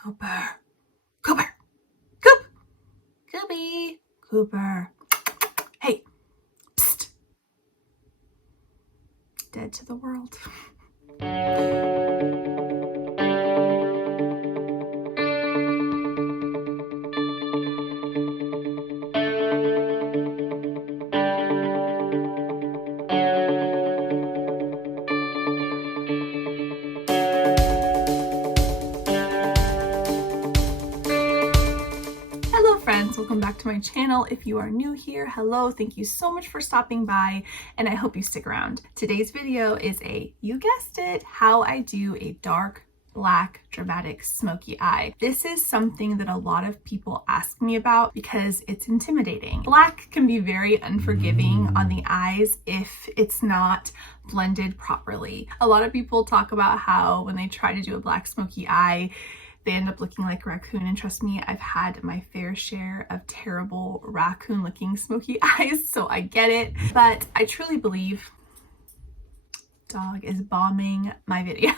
Cooper. Cooper. Coop. Cooby. Cooper. Hey. Psst. Dead to the world. Welcome back to my channel. If you are new here, hello, thank you so much for stopping by, and I hope you stick around. Today's video is you guessed it, how I do a dark black dramatic smoky eye. This is something that a lot of people ask me about because it's intimidating. Black can be very unforgiving on the eyes if it's not blended properly. A lot of people talk about how when they try to do a black smoky eye, they end up looking like a raccoon, and trust me, I've had my fair share of terrible raccoon looking smoky eyes, so I get it. But I truly believe, dog is bombing my video.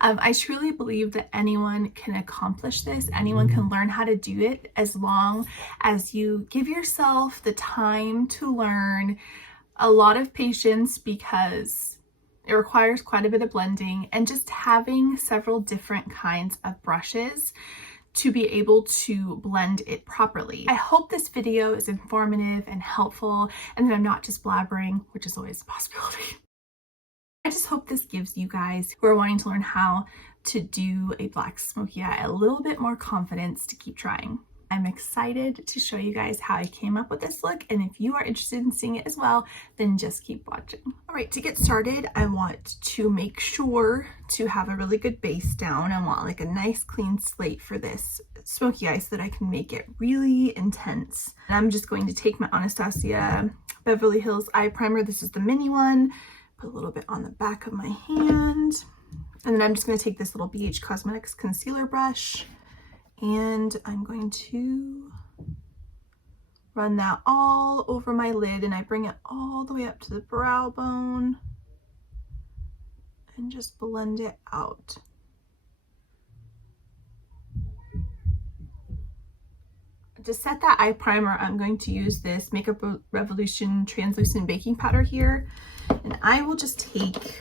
I truly believe that anyone can accomplish this. Anyone can learn how to do it as long as you give yourself the time to learn, a lot of patience, because it requires quite a bit of blending, and just having several different kinds of brushes to be able to blend it properly. I hope this video is informative and helpful, and that I'm not just blabbering, which is always a possibility. I just hope this gives you guys who are wanting to learn how to do a black smoky eye a little bit more confidence to keep trying. I'm excited to show you guys how I came up with this look, and if you are interested in seeing it as well, then just keep watching. All right, to get started, I want to make sure to have a really good base down. I want like a nice clean slate for this smoky eye so that I can make it really intense. And I'm just going to take my Anastasia Beverly Hills eye primer. This is the mini one. Put a little bit on the back of my hand. And then I'm just going to take this little BH Cosmetics concealer brush, and I'm going to run that all over my lid, and I bring it all the way up to the brow bone and just blend it out. To set that eye primer, I'm going to use this Makeup Revolution translucent baking powder here, and I will just take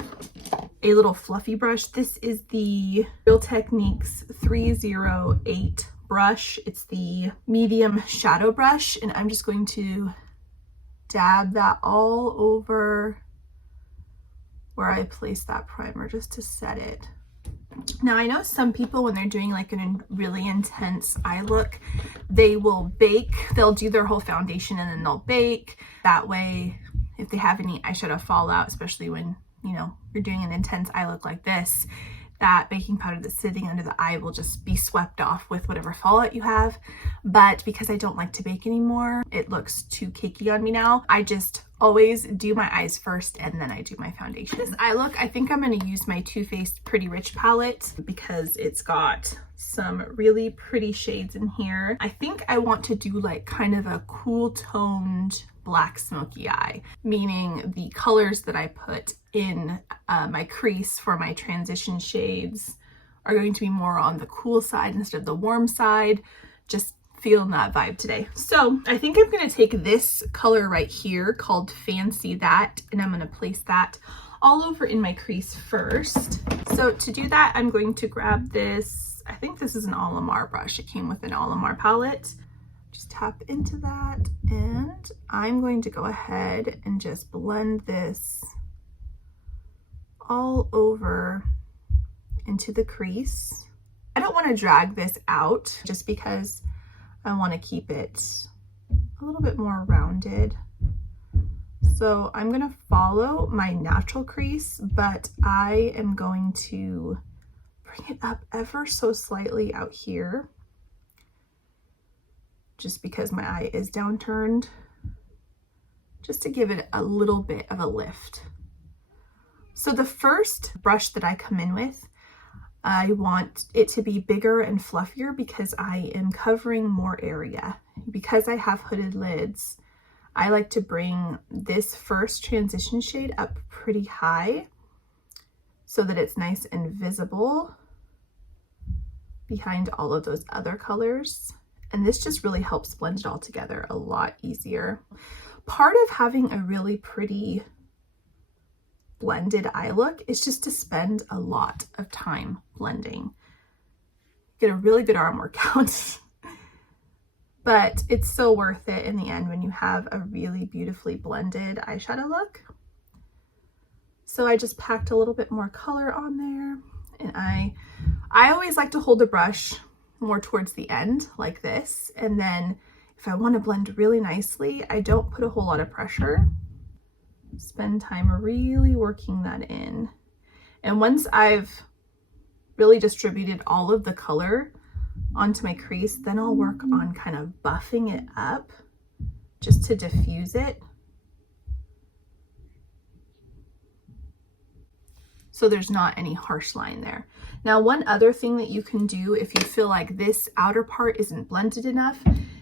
a little fluffy brush. This is the Real Techniques 308 brush. It's the medium shadow brush, and I'm just going to dab that all over where I place that primer just to set it. Now, I know some people, when they're doing like a really intense eye look, they will bake. They'll do their whole foundation and then they'll bake. That way, if they have any eyeshadow fallout, especially when, you know, you're doing an intense eye look like this, that baking powder that's sitting under the eye will just be swept off with whatever fallout you have. But because I don't like to bake anymore, it looks too cakey on me now. I just always do my eyes first and then I do my foundation. This eye look, I think I'm going to use my Too Faced Pretty Rich palette because it's got some really pretty shades in here. I think I want to do like kind of a cool toned black smoky eye, meaning the colors that I put in my crease for my transition shades are going to be more on the cool side instead of the warm side. Just feeling that vibe today. So I think I'm going to take this color right here called Fancy That, and I'm going to place that all over in my crease first. So to do that, I'm going to grab this, I think this is an Alamar brush. It came with an Alamar palette. Just tap into that, and I'm going to go ahead and just blend this all over into the crease. I don't want to drag this out just because I want to keep it a little bit more rounded. So I'm going to follow my natural crease, but I am going to bring it up ever so slightly out here, just because my eye is downturned, just to give it a little bit of a lift. So the first brush that I come in with, I want it to be bigger and fluffier because I am covering more area. Because I have hooded lids, I like to bring this first transition shade up pretty high so that it's nice and visible behind all of those other colors. And this just really helps blend it all together a lot easier. Part of having a really pretty blended eye look is just to spend a lot of time blending. Get a really good arm workout. But it's so worth it in the end when you have a really beautifully blended eyeshadow look. So I just packed a little bit more color on there, and I always like to hold the brush more towards the end like this, and then if I want to blend really nicely, I don't put a whole lot of pressure. Spend time really working that in. And once I've really distributed all of the color onto my crease, then I'll work on kind of buffing it up just to diffuse it. So there's not any harsh line there. Now, one other thing that you can do if you feel like this outer part isn't blended enough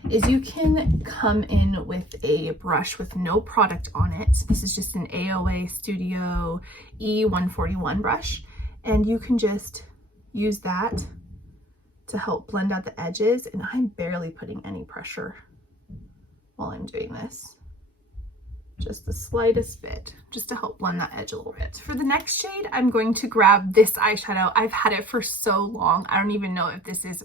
is you can come in with a brush with no product on it. This is just an AOA Studio E141 brush, and you can just use that to help blend out the edges. And I'm barely putting any pressure while I'm doing this. Just the slightest bit, just to help blend that edge a little bit. For the next shade, I'm going to grab this eyeshadow. I've had it for so long, I don't even know if this is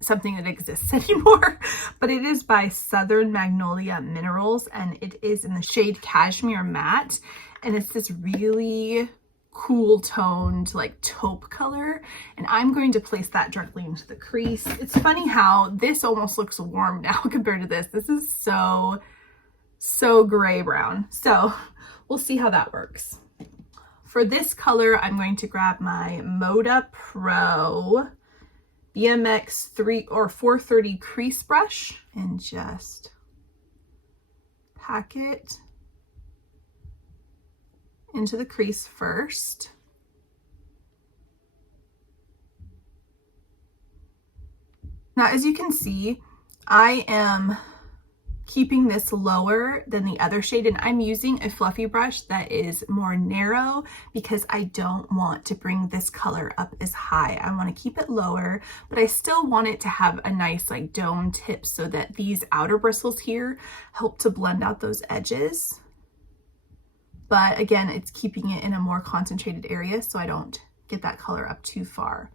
something that exists anymore, but it is by Southern Magnolia Minerals, and it is in the shade Cashmere Matte, and it's this really cool toned like taupe color, and I'm going to place that directly into the crease. It's funny how this almost looks warm now compared to this. This is so gray brown. So we'll see how that works. For this color, I'm going to grab my Moda Pro BMX 430 crease brush and just pack it into the crease first. Now, as you can see, I am keeping this lower than the other shade, and I'm using a fluffy brush that is more narrow because I don't want to bring this color up as high. I want to keep it lower, but I still want it to have a nice like dome tip so that these outer bristles here help to blend out those edges. But again, it's keeping it in a more concentrated area so I don't get that color up too far.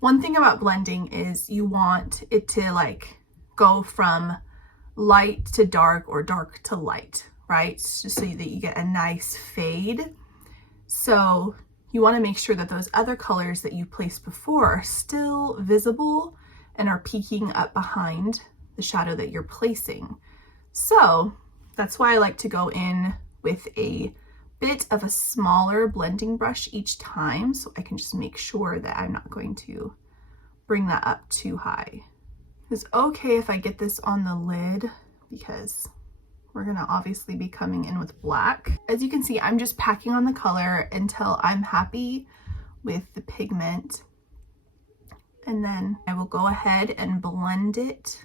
One thing about blending is you want it to like go from light to dark or dark to light, right? Just so that you get a nice fade. So you want to make sure that those other colors that you placed before are still visible and are peeking up behind the shadow that you're placing. So that's why I like to go in with a bit of a smaller blending brush each time, so I can just make sure that I'm not going to bring that up too high. It's okay if I get this on the lid because we're gonna obviously be coming in with black. As you can see, I'm just packing on the color until I'm happy with the pigment. And then I will go ahead and blend it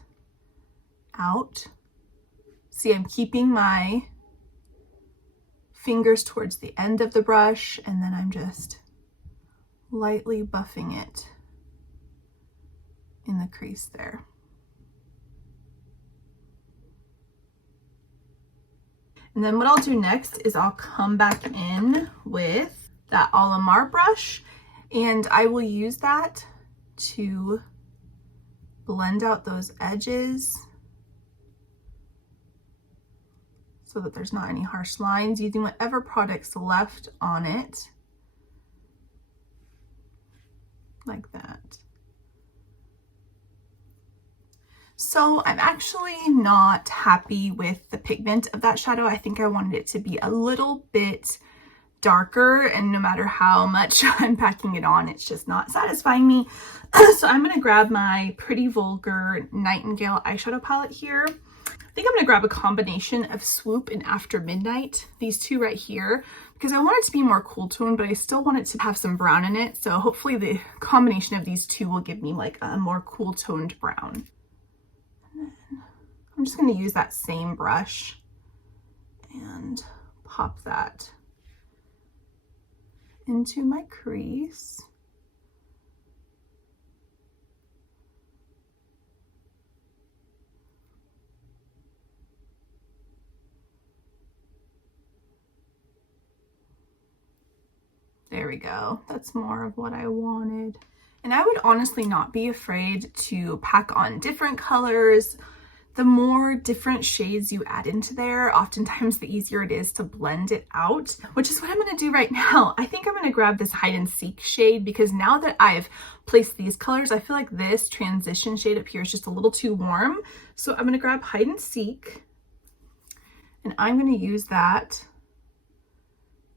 out. See, I'm keeping my fingers towards the end of the brush, and then I'm just lightly buffing it in the crease there. And then what I'll do next is I'll come back in with that Alamar brush, and I will use that to blend out those edges so that there's not any harsh lines, using whatever product's left on it, like that. So I'm actually not happy with the pigment of that shadow. I think I wanted it to be a little bit darker, and no matter how much I'm packing it on, it's just not satisfying me. So I'm gonna grab my Pretty Vulgar Nightingale eyeshadow palette here. I think I'm gonna grab a combination of Swoop and After Midnight, these two right here, because I want it to be more cool tone, but I still want it to have some brown in it. So hopefully the combination of these two will give me like a more cool toned brown. I'm just going to use that same brush and pop that into my crease. There we go. That's more of what I wanted. And I would honestly not be afraid to pack on different colors. The more different shades you add into there, oftentimes the easier it is to blend it out, which is what I'm gonna do right now. I think I'm gonna grab this hide and seek shade because now that I've placed these colors, I feel like this transition shade up here is just a little too warm. So I'm gonna grab hide and seek and I'm gonna use that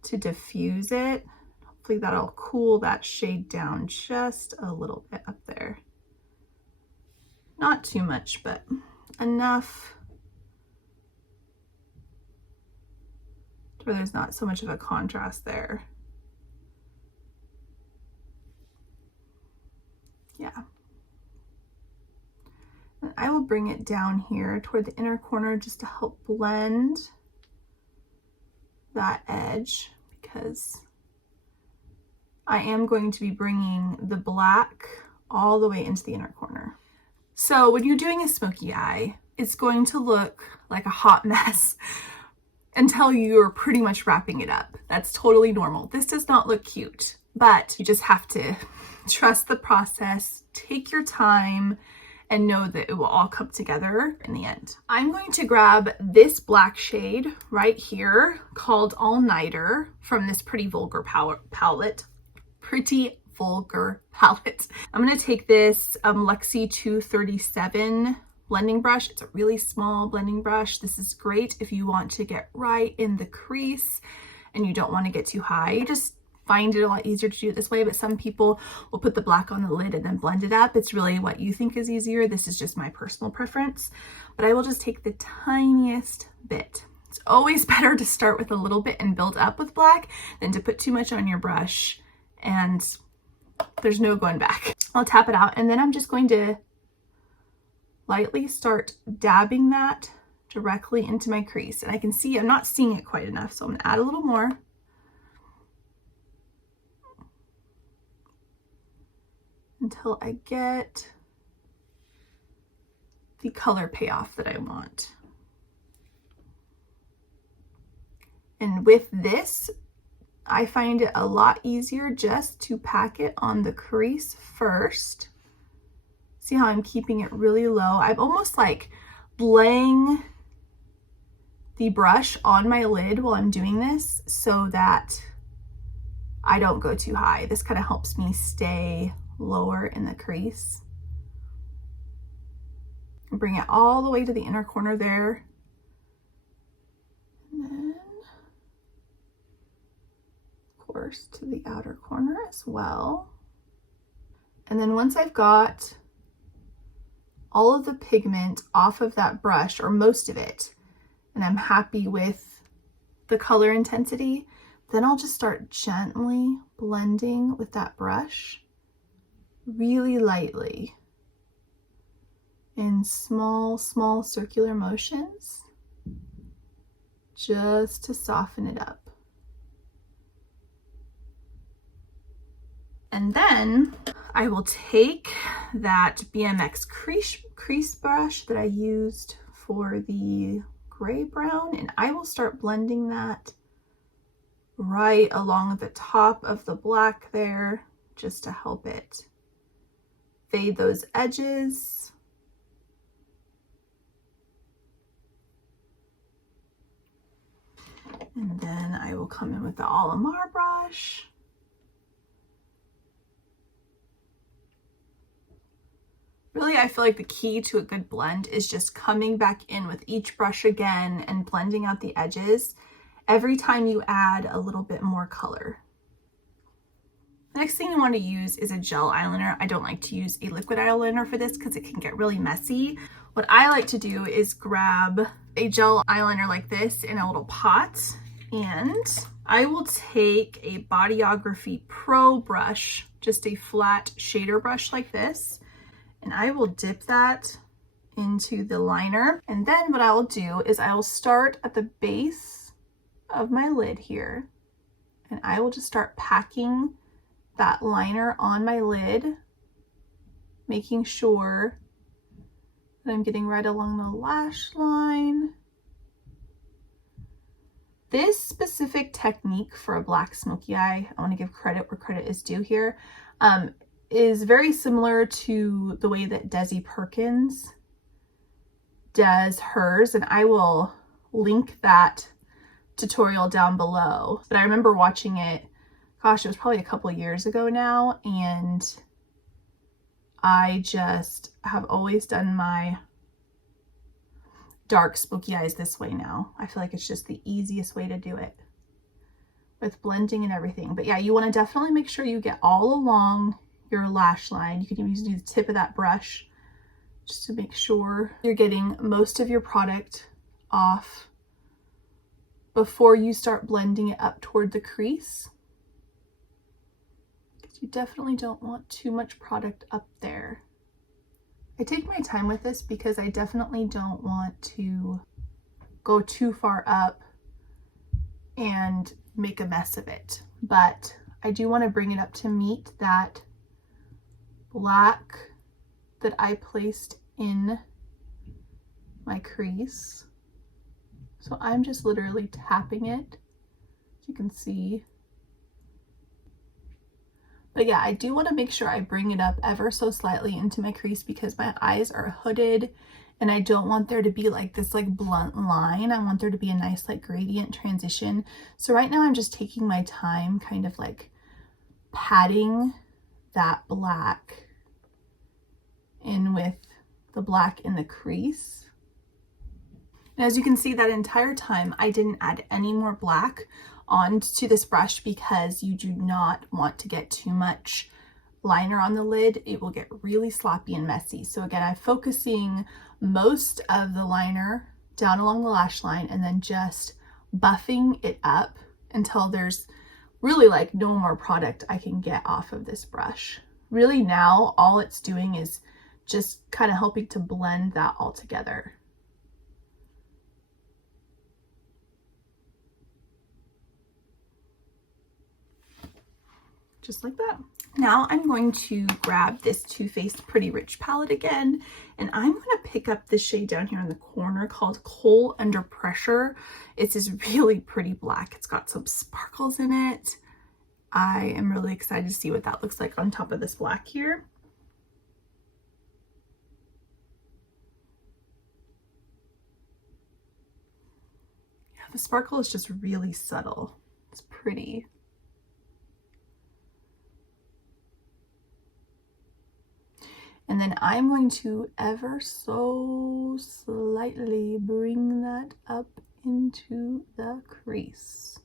to diffuse it. Hopefully that'll cool that shade down just a little bit up there. Not too much, but enough where there's not so much of a contrast there. Yeah. And I will bring it down here toward the inner corner just to help blend that edge, because I am going to be bringing the black all the way into the inner corner. So when you're doing a smoky eye, it's going to look like a hot mess until you're pretty much wrapping it up. That's totally normal. This does not look cute, but you just have to trust the process, take your time, and know that it will all come together in the end. I'm going to grab this black shade right here called All Nighter from this Pretty Vulgar palette. Pretty Vulgar palette. I'm going to take this Lexi 237 blending brush. It's a really small blending brush. This is great if you want to get right in the crease and you don't want to get too high. You just find it a lot easier to do it this way, but some people will put the black on the lid and then blend it up. It's really what you think is easier. This is just my personal preference, but I will just take the tiniest bit. It's always better to start with a little bit and build up with black than to put too much on your brush and there's no going back. I'll tap it out and then I'm just going to lightly start dabbing that directly into my crease. And I can see I'm not seeing it quite enough, so I'm gonna add a little more. Until I get the color payoff that I want. And with this, I find it a lot easier just to pack it on the crease first. See how I'm keeping it really low? I'm almost like laying the brush on my lid while I'm doing this so that I don't go too high. This kind of helps me stay lower in the crease. And bring it all the way to the inner corner there. And then, of course, to the outer corner as well. And then once I've got all of the pigment off of that brush, or most of it, and I'm happy with the color intensity, then I'll just start gently blending with that brush, really lightly, in small circular motions, just to soften it up. And then I will take that BMX crease brush that I used for the gray brown, and I will start blending that right along the top of the black there, just to help it fade those edges. And then I will come in with the Alamar brush. Really, I feel like the key to a good blend is just coming back in with each brush again and blending out the edges every time you add a little bit more color. The next thing you want to use is a gel eyeliner. I don't like to use a liquid eyeliner for this because it can get really messy. What I like to do is grab a gel eyeliner like this in a little pot, and I will take a Bodyography Pro brush, just a flat shader brush like this, and I will dip that into the liner. And then what I'll do is I will start at the base of my lid here, and I will just start packing that liner on my lid, making sure that I'm getting right along the lash line. This specific technique for a black smoky eye, I want to give credit where credit is due here, is very similar to the way that Desi Perkins does hers, and I will link that tutorial down below. But I remember watching it, gosh, it was probably a couple years ago now, and I just have always done my dark smoky eyes this way now. I feel like it's just the easiest way to do it with blending and everything. But yeah, you want to definitely make sure you get all along your lash line. You can even use the tip of that brush just to make sure you're getting most of your product off before you start blending it up toward the crease. Because you definitely don't want too much product up there. I take my time with this because I definitely don't want to go too far up and make a mess of it. But I do want to bring it up to meet that black that I placed in my crease. So I'm just literally tapping it, as you can see. But yeah, I do want to make sure I bring it up ever so slightly into my crease because my eyes are hooded and I don't want there to be like this like blunt line. I want there to be a nice like gradient transition. So right now I'm just taking my time kind of like patting that black in with the black in the crease. And as you can see, that entire time I didn't add any more black onto this brush because you do not want to get too much liner on the lid. It will get really sloppy and messy. So again, I'm focusing most of the liner down along the lash line and then just buffing it up until there's really like no more product I can get off of this brush. Really now all it's doing is just kind of helping to blend that all together. Just like that. Now I'm going to grab this Too Faced Pretty Rich palette again, and I'm going to pick up this shade down here in the corner called Coal Under Pressure. It's this really pretty black. It's got some sparkles in it. I am really excited to see what that looks like on top of this black here. Yeah, the sparkle is just really subtle. It's pretty. And then I'm going to ever so slightly bring that up into the crease.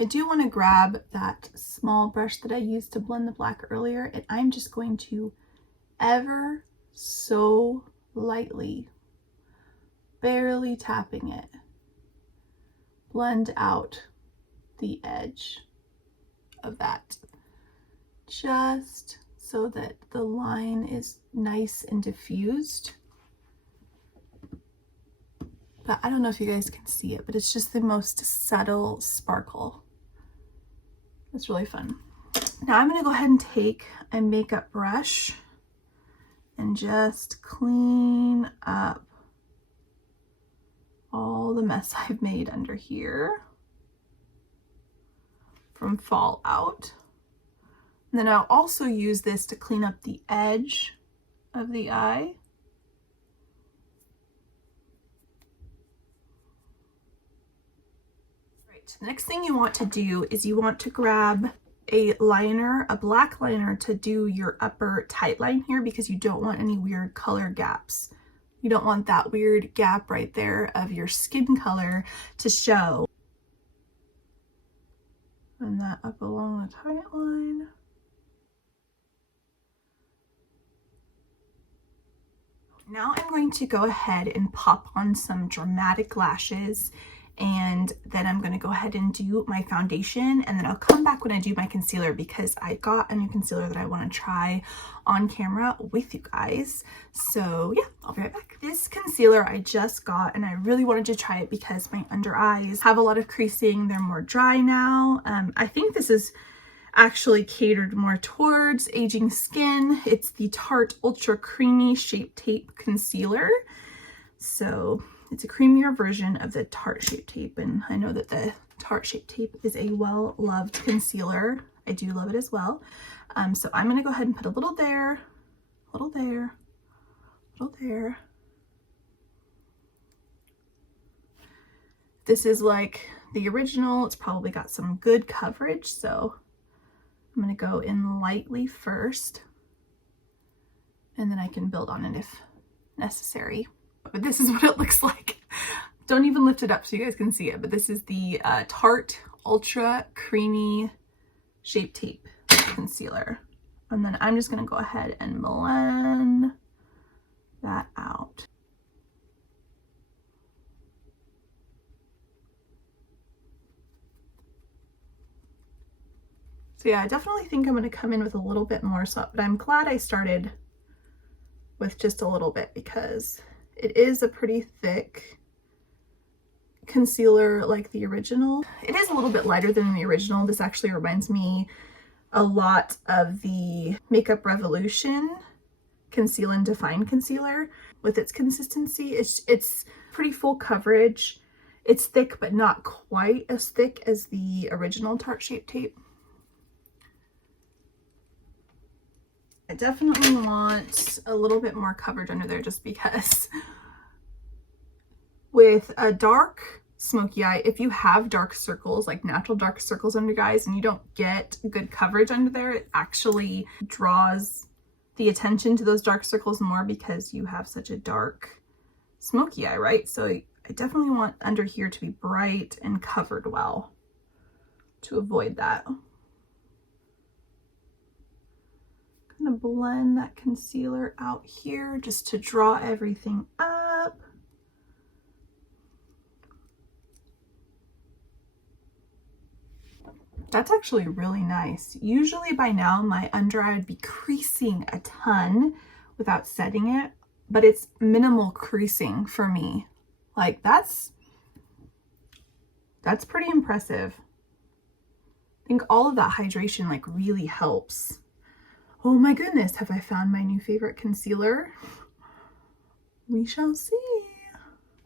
I do want to grab that small brush that I used to blend the black earlier, and I'm just going to ever so lightly, barely tapping it, blend out the edge of that, just so that the line is nice and diffused. But I don't know if you guys can see it, but it's just the most subtle sparkle. It's really fun. Now I'm going to go ahead and take a makeup brush and just clean up all the mess I've made under here from fallout. And then I'll also use this to clean up the edge of the eye. Right, the next thing you want to do is you want to grab a liner, a black liner, to do your upper tight line here because you don't want any weird color gaps. You don't want that weird gap right there of your skin color to show. And that up along the tight line. Now I'm going to go ahead and pop on some dramatic lashes, and then I'm going to go ahead and do my foundation, and then I'll come back when I do my concealer because I got a new concealer that I want to try on camera with you guys. So yeah, I'll be right back. This concealer I just got, and I really wanted to try it because my under eyes have a lot of creasing. They're more dry now. I think this is actually catered more towards aging skin. It's the Tarte Ultra Creamy Shape Tape Concealer. So it's a creamier version of the Tarte Shape Tape, and I know that the Tarte Shape Tape is a well-loved concealer. I do love it as well. So I'm going to go ahead and put a little there, a little there, a little there. This is like the original. It's probably got some good coverage, so I'm going to go in lightly first, and then I can build on it if necessary. But this is what it looks like. Don't even lift it up so you guys can see it, but this is the Tarte Ultra Creamy Shape Tape Concealer. And then I'm just going to go ahead and blend that out. So yeah, I definitely think I'm going to come in with a little bit more, but I'm glad I started with just a little bit because it is a pretty thick concealer like the original. It is a little bit lighter than the original. This actually reminds me a lot of the Makeup Revolution Conceal and Define Concealer with its consistency. It's pretty full coverage. It's thick, but not quite as thick as the original Tarte Shape Tape. I definitely want a little bit more coverage under there just because with a dark smoky eye, if you have dark circles, like natural dark circles under your eyes, and you don't get good coverage under there, it actually draws the attention to those dark circles more because you have such a dark smoky eye, right? So I definitely want under here to be bright and covered well to avoid that. I'm gonna blend that concealer out here just to draw everything up. That's actually really nice. Usually by now my under eye would be creasing a ton without setting it, but it's minimal creasing for me. Like that's pretty impressive. I think all of that hydration like really helps. Oh my goodness, have I found my new favorite concealer? We shall see.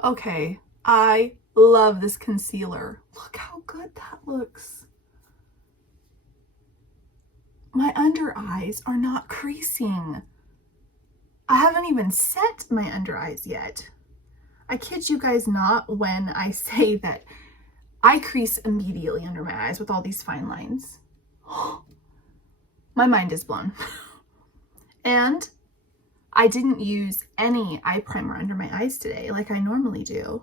Okay, I love this concealer. Look how good that looks. My under eyes are not creasing. I haven't even set my under eyes yet. I kid you guys not when I say that I crease immediately under my eyes with all these fine lines. My mind is blown. And I didn't use any eye primer under my eyes today like I normally do.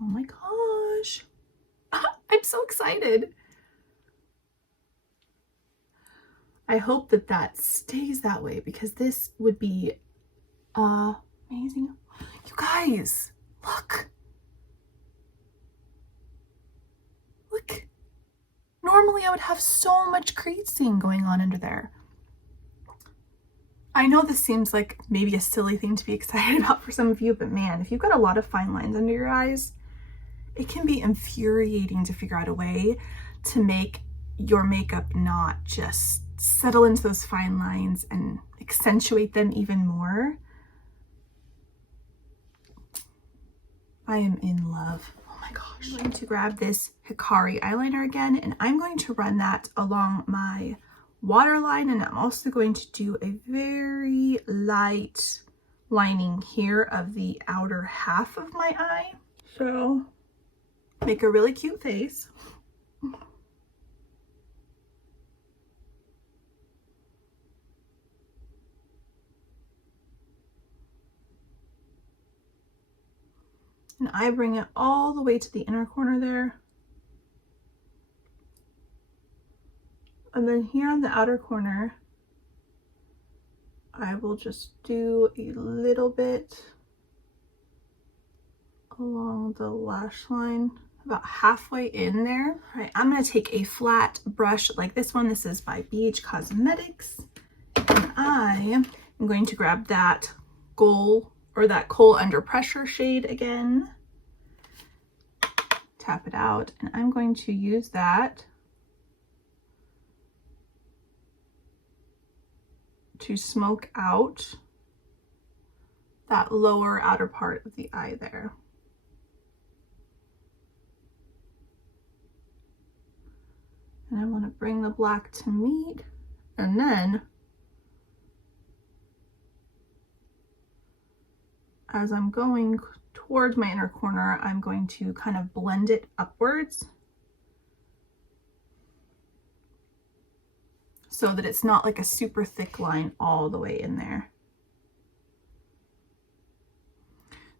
Oh my gosh. I'm so excited. I hope that that stays that way because this would be amazing. You guys, look. Look. Normally I would have so much creasing going on under there. I know this seems like maybe a silly thing to be excited about for some of you, but man, if you've got a lot of fine lines under your eyes, it can be infuriating to figure out a way to make your makeup not just settle into those fine lines and accentuate them even more. I am in love. Oh my gosh. I'm going to grab this Hikari eyeliner again, and I'm going to run that along my waterline, and I'm also going to do a very light lining here of the outer half of my eye. So make a really cute face. And I bring it all the way to the inner corner there. And then here on the outer corner, I will just do a little bit along the lash line, about halfway in there. All right, I'm gonna take a flat brush like this one. This is by BH Cosmetics. And I am going to grab that Kohl Under Pressure shade again. Tap it out, and I'm going to use that to smoke out that lower outer part of the eye there. And I want to bring the black to meet, and then as I'm going towards my inner corner, I'm going to kind of blend it upwards so that it's not like a super thick line all the way in there.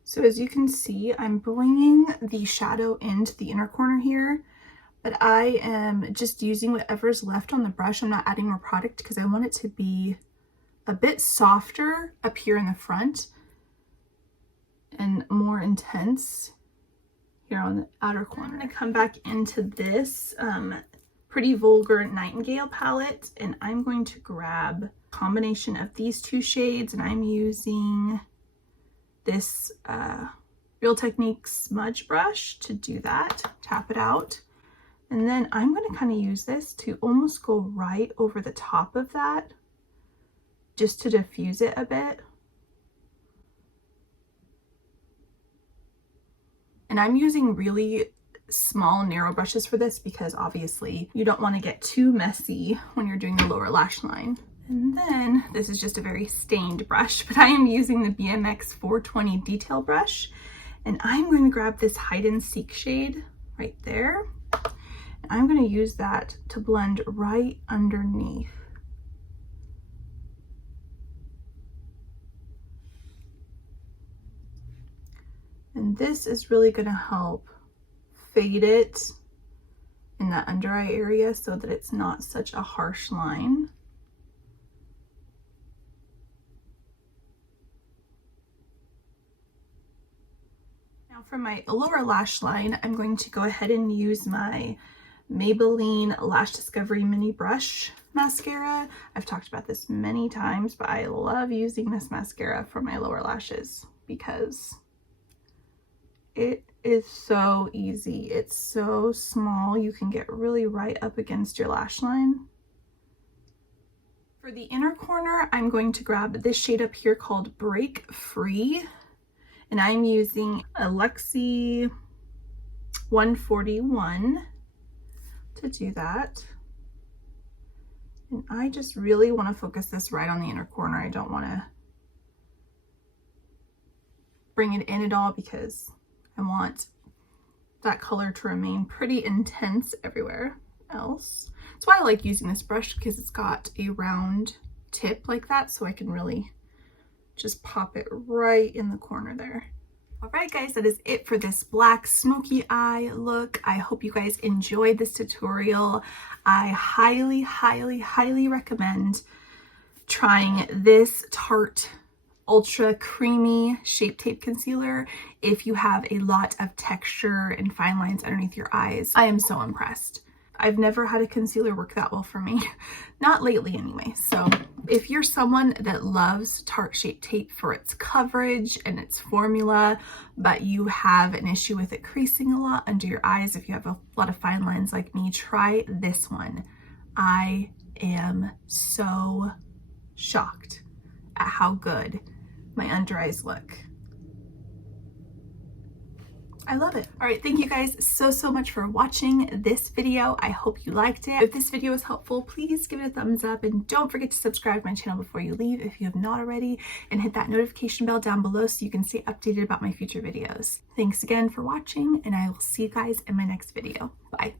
So as you can see, I'm bringing the shadow into the inner corner here, but I am just using whatever's left on the brush. I'm not adding more product because I want it to be a bit softer up here in the front and more intense here on the outer corner. I'm going to come back into this Pretty Vulgar Nightingale palette, and I'm going to grab a combination of these two shades, and I'm using this Real Technique smudge brush to do that. Tap it out, and then I'm going to kind of use this to almost go right over the top of that, just to diffuse it a bit. And I'm using really small narrow brushes for this because obviously you don't want to get too messy when you're doing the lower lash line. And then this is just a very stained brush, but I am using the BMX 420 detail brush, and I'm going to grab this hide and seek shade right there, and I'm going to use that to blend right underneath. And this is really going to help fade it in that under eye area so that it's not such a harsh line. Now for my lower lash line, I'm going to go ahead and use my Maybelline Lash Discovery Mini Brush mascara. I've talked about this many times, but I love using this mascara for my lower lashes because it is so easy. It's so small. You can get really right up against your lash line. For the inner corner, I'm going to grab this shade up here called Break Free. And I'm using a Luxie 141 to do that. And I just really want to focus this right on the inner corner. I don't want to bring it in at all because I want that color to remain pretty intense everywhere else. That's why I like using this brush, because it's got a round tip like that, so I can really just pop it right in the corner there. All right, guys, that is it for this black smoky eye look. I hope you guys enjoyed this tutorial. I highly, highly, highly recommend trying this Tarte Ultra Creamy Shape Tape Concealer if you have a lot of texture and fine lines underneath your eyes. I am so impressed. I've never had a concealer work that well for me. Not lately anyway. So if you're someone that loves Tarte Shape Tape for its coverage and its formula, but you have an issue with it creasing a lot under your eyes, if you have a lot of fine lines like me, try this one. I am so shocked at how good my under eyes look. I love it. All right, thank you guys so much for watching this video. I hope you liked it. If this video was helpful, please give it a thumbs up, and don't forget to subscribe to my channel before you leave if you have not already, and hit that notification bell down below so you can stay updated about my future videos. Thanks again for watching, and I will see you guys in my next video. Bye.